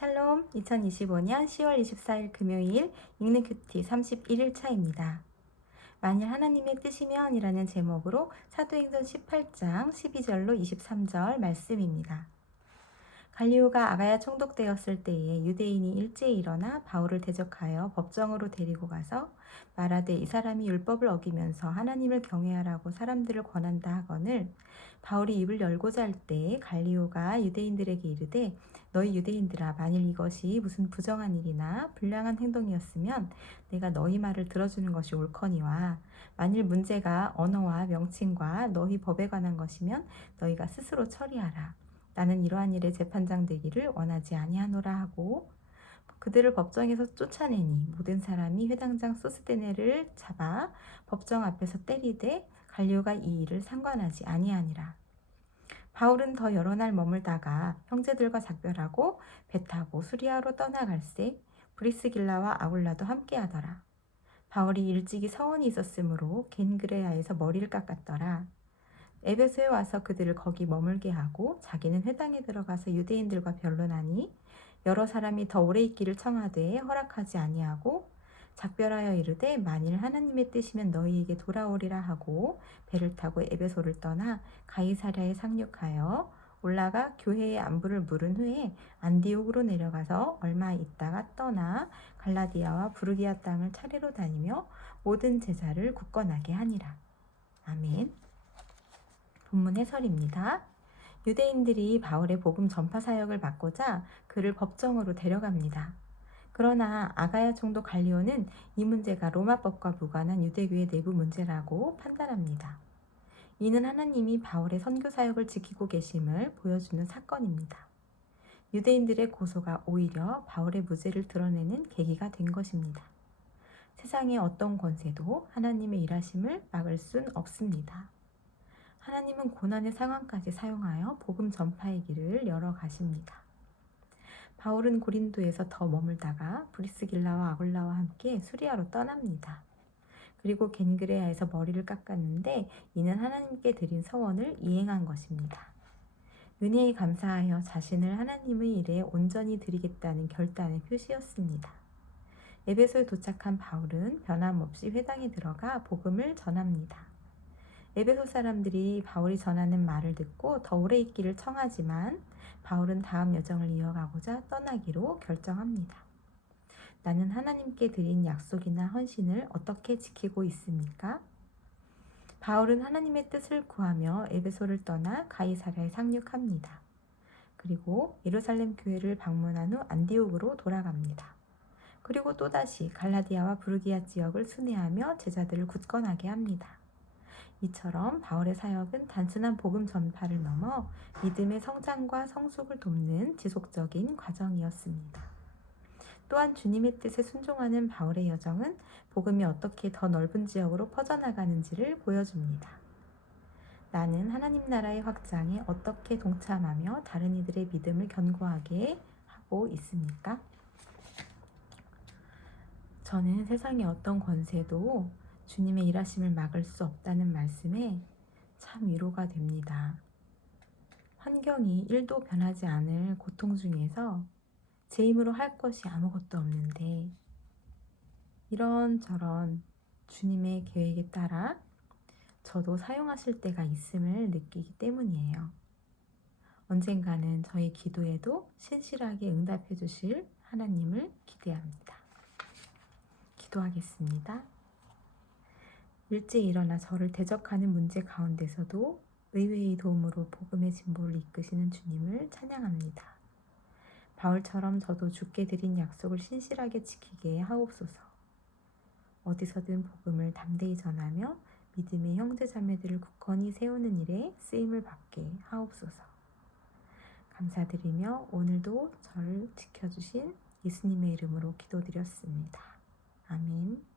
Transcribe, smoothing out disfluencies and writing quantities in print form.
샬롬, 2025년 10월 24일 금요일 읽는 큐티 31일 차입니다. 만일 하나님의 뜻이면 이라는 제목으로 사도행전 18장 12절로 23절 말씀입니다. 갈리오가 아가야 총독되었을 때에 유대인이 일제히 일어나 바울을 대적하여 법정으로 데리고 가서 말하되 이 사람이 율법을 어기면서 하나님을 경외하라고 사람들을 권한다 하거늘 바울이 입을 열고자 할 때 갈리오가 유대인들에게 이르되 너희 유대인들아 만일 이것이 무슨 부정한 일이나 불량한 행동이었으면 내가 너희 말을 들어주는 것이 옳거니와 만일 문제가 언어와 명칭과 너희 법에 관한 것이면 너희가 스스로 처리하라. 나는 이러한 일에 재판장 되기를 원하지 아니하노라 하고 그들을 법정에서 쫓아내니 모든 사람이 회당장 소스데네를 잡아 법정 앞에서 때리되 갈리오가 이 일을 상관하지 아니하니라. 바울은 더 여러 날 머물다가 형제들과 작별하고 배 타고 수리아로 떠나갈새 브리스길라와 아굴라도 함께하더라. 바울이 일찍이 서원이 있었으므로 겐그레아에서 머리를 깎았더라. 에베소에 와서 그들을 거기 머물게 하고 자기는 회당에 들어가서 유대인들과 변론하니 여러 사람이 더 오래 있기를 청하되 허락하지 아니하고 작별하여 이르되 만일 하나님의 뜻이면 너희에게 돌아오리라 하고 배를 타고 에베소를 떠나 가이사랴에 상륙하여 올라가 교회의 안부를 물은 후에 안디옥으로 내려가서 얼마 있다가 떠나 갈라디아와 부르기아 땅을 차례로 다니며 모든 제자를 굳건하게 하니라. 아멘. 본문 해설입니다. 유대인들이 바울의 복음 전파 사역을 맡고자 그를 법정으로 데려갑니다. 그러나 아가야 총독 갈리오는 이 문제가 로마법과 무관한 유대교의 내부 문제라고 판단합니다. 이는 하나님이 바울의 선교 사역을 지키고 계심을 보여주는 사건입니다. 유대인들의 고소가 오히려 바울의 무죄를 드러내는 계기가 된 것입니다. 세상의 어떤 권세도 하나님의 일하심을 막을 순 없습니다. 하나님은 고난의 상황까지 사용하여 복음 전파의 길을 열어가십니다. 바울은 고린도에서 더 머물다가 브리스길라와 아굴라와 함께 수리아로 떠납니다. 그리고 겐그레아에서 머리를 깎았는데 이는 하나님께 드린 서원을 이행한 것입니다. 은혜에 감사하여 자신을 하나님의 일에 온전히 드리겠다는 결단의 표시였습니다. 에베소에 도착한 바울은 변함없이 회당에 들어가 복음을 전합니다. 에베소 사람들이 바울이 전하는 말을 듣고 더 오래 있기를 청하지만 바울은 다음 여정을 이어가고자 떠나기로 결정합니다. 나는 하나님께 드린 약속이나 헌신을 어떻게 지키고 있습니까? 바울은 하나님의 뜻을 구하며 에베소를 떠나 가이사랴에 상륙합니다. 그리고 예루살렘 교회를 방문한 후 안디옥으로 돌아갑니다. 그리고 또다시 갈라디아와 부르기아 지역을 순회하며 제자들을 굳건하게 합니다. 이처럼 바울의 사역은 단순한 복음 전파를 넘어 믿음의 성장과 성숙을 돕는 지속적인 과정이었습니다. 또한 주님의 뜻에 순종하는 바울의 여정은 복음이 어떻게 더 넓은 지역으로 퍼져나가는지를 보여줍니다. 나는 하나님 나라의 확장에 어떻게 동참하며 다른 이들의 믿음을 견고하게 하고 있습니까? 저는 세상의 어떤 권세도 주님의 일하심을 막을 수 없다는 말씀에 참 위로가 됩니다. 환경이 1도 변하지 않을 고통 중에서 제 힘으로 할 것이 아무것도 없는데 이런저런 주님의 계획에 따라 저도 사용하실 때가 있음을 느끼기 때문이에요. 언젠가는 저의 기도에도 신실하게 응답해 주실 하나님을 기대합니다. 기도하겠습니다. 일찍 일어나 저를 대적하는 문제 가운데서도 의외의 도움으로 복음의 진보를 이끄시는 주님을 찬양합니다. 바울처럼 저도 주께 드린 약속을 신실하게 지키게 하옵소서. 어디서든 복음을 담대히 전하며 믿음의 형제자매들을 굳건히 세우는 일에 쓰임을 받게 하옵소서. 감사드리며 오늘도 저를 지켜주신 예수님의 이름으로 기도드렸습니다. 아멘.